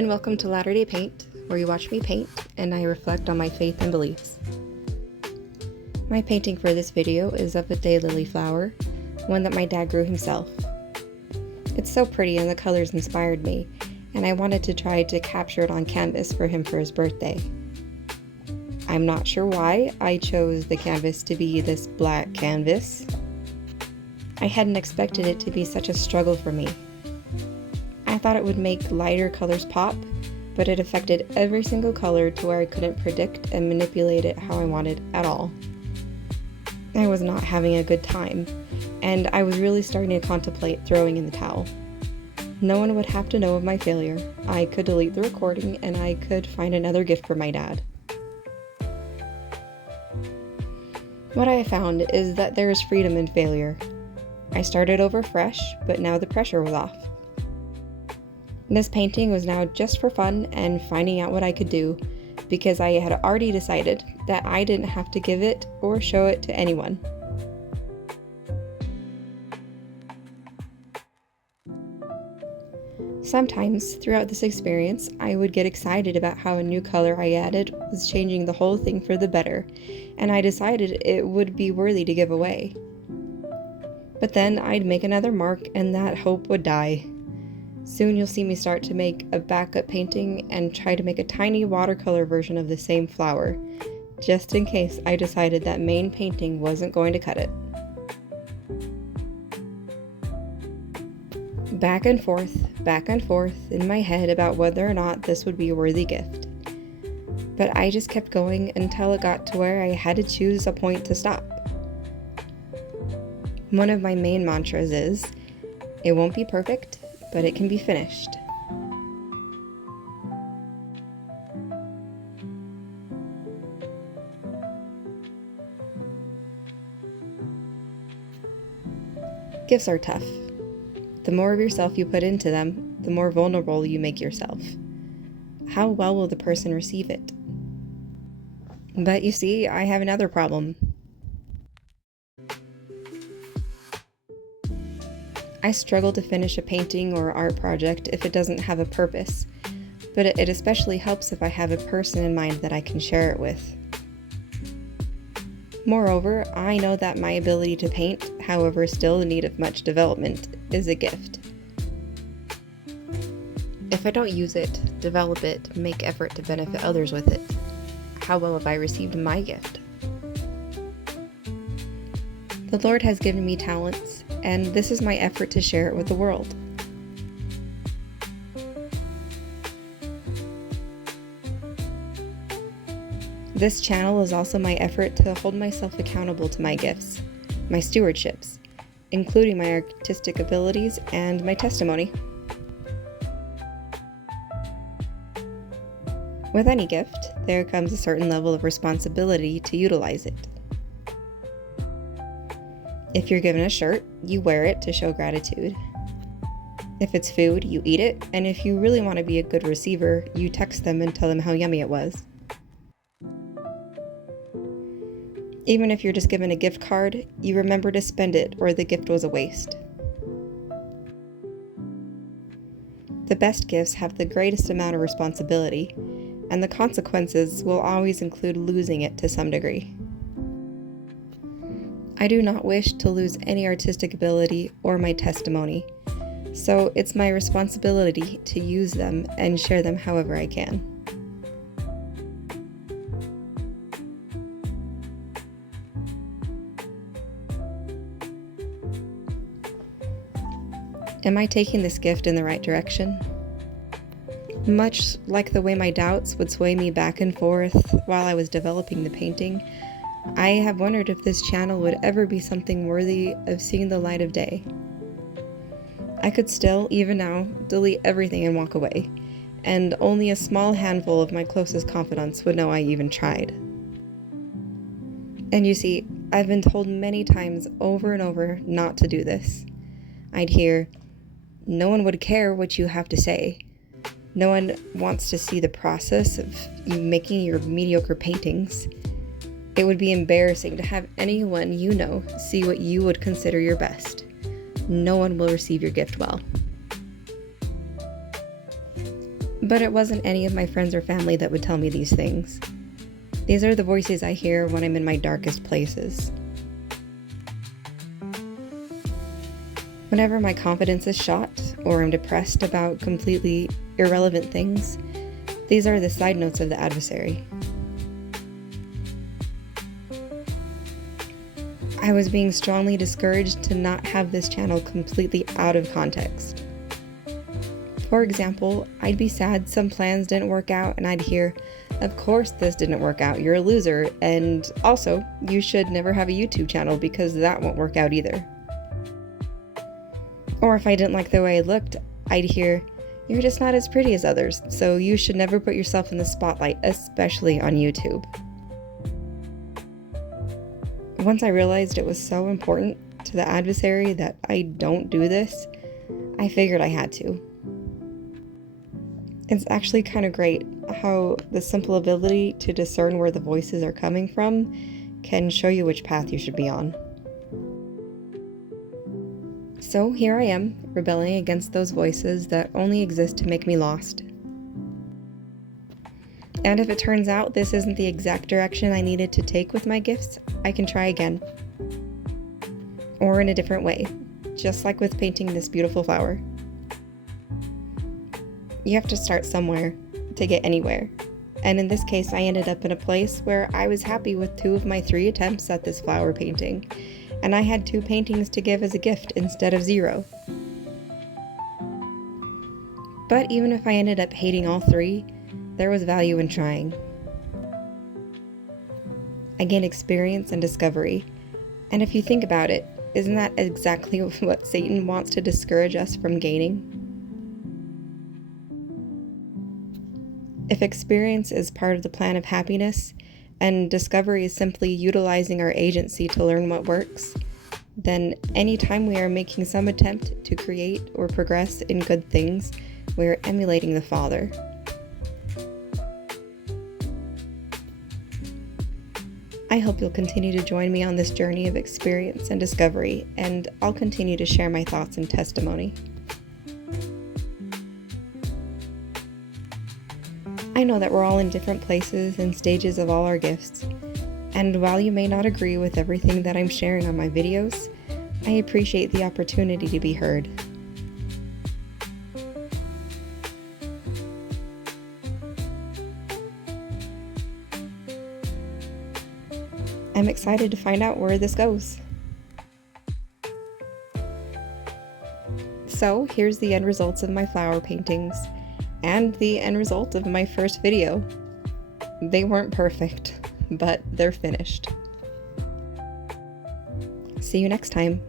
and welcome to Latter-day Paint, where you watch me paint and I reflect on my faith and beliefs. My painting for this video is of a daylily flower, one that my dad grew himself. It's so pretty and the colors inspired me, and I wanted to try to capture it on canvas for him for his birthday. I'm not sure why I chose the canvas to be this black canvas. I hadn't expected it to be such a struggle for me. I thought it would make lighter colors pop, but it affected every single color to where I couldn't predict and manipulate it how I wanted at all. I was not having a good time, and I was really starting to contemplate throwing in the towel. No one would have to know of my failure. I could delete the recording and I could find another gift for my dad. What I found is that there is freedom in failure. I started over fresh, but now the pressure was off. This painting was now just for fun and finding out what I could do, because I had already decided that I didn't have to give it or show it to anyone. Sometimes throughout this experience, I would get excited about how a new color I added was changing the whole thing for the better, and I decided it would be worthy to give away. But then I'd make another mark and that hope would die. Soon you'll see me start to make a backup painting and try to make a tiny watercolor version of the same flower, just in case I decided that main painting wasn't going to cut it. Back and forth in my head about whether or not this would be a worthy gift. But I just kept going until it got to where I had to choose a point to stop. One of my main mantras is, it won't be perfect, but it can be finished. Gifts are tough. The more of yourself you put into them, the more vulnerable you make yourself. How well will the person receive it? But you see, I have another problem. I struggle to finish a painting or art project if it doesn't have a purpose, but it especially helps if I have a person in mind that I can share it with. Moreover, I know that my ability to paint, however still in need of much development, is a gift. If I don't use it, develop it, make effort to benefit others with it, how well have I received my gift? The Lord has given me talents, and this is my effort to share it with the world. This channel is also my effort to hold myself accountable to my gifts, my stewardships, including my artistic abilities and my testimony. With any gift, there comes a certain level of responsibility to utilize it. If you're given a shirt, you wear it to show gratitude. If it's food, you eat it, and if you really want to be a good receiver, you text them and tell them how yummy it was. Even if you're just given a gift card, you remember to spend it or the gift was a waste. The best gifts have the greatest amount of responsibility, and the consequences will always include losing it to some degree. I do not wish to lose any artistic ability or my testimony, so it's my responsibility to use them and share them however I can. Am I taking this gift in the right direction? Much like the way my doubts would sway me back and forth while I was developing the painting, I have wondered if this channel would ever be something worthy of seeing the light of day. I could still, even now, delete everything and walk away, and only a small handful of my closest confidants would know I even tried. And you see, I've been told many times over and over not to do this. I'd hear, no one would care what you have to say. No one wants to see the process of you making your mediocre paintings. It would be embarrassing to have anyone you know see what you would consider your best. No one will receive your gift well. But it wasn't any of my friends or family that would tell me these things. These are the voices I hear when I'm in my darkest places. Whenever my confidence is shot, or I'm depressed about completely irrelevant things, these are the side notes of the adversary. I was being strongly discouraged to not have this channel completely out of context. For example, I'd be sad some plans didn't work out and I'd hear, "Of course this didn't work out, you're a loser, and also, you should never have a YouTube channel because that won't work out either." Or if I didn't like the way I looked, I'd hear, "You're just not as pretty as others, so you should never put yourself in the spotlight, especially on YouTube." Once I realized it was so important to the adversary that I don't do this, I figured I had to. It's actually kind of great how the simple ability to discern where the voices are coming from can show you which path you should be on. So here I am, rebelling against those voices that only exist to make me lost. And if it turns out this isn't the exact direction I needed to take with my gifts, I can try again. Or in a different way, just like with painting this beautiful flower. You have to start somewhere to get anywhere. And in this case, I ended up in a place where I was happy with 2 of my 3 attempts at this flower painting. And I had 2 paintings to give as a gift instead of 0. But even if I ended up hating all 3, there was value in trying. I gained experience and discovery. And if you think about it, isn't that exactly what Satan wants to discourage us from gaining? If experience is part of the plan of happiness, and discovery is simply utilizing our agency to learn what works, then anytime we are making some attempt to create or progress in good things, we are emulating the Father. I hope you'll continue to join me on this journey of experience and discovery, and I'll continue to share my thoughts and testimony. I know that we're all in different places and stages of all our gifts, and while you may not agree with everything that I'm sharing on my videos, I appreciate the opportunity to be heard. I'm excited to find out where this goes. So here's the end results of my flower paintings. And the end result of my first video. They weren't perfect, but they're finished. See you next time.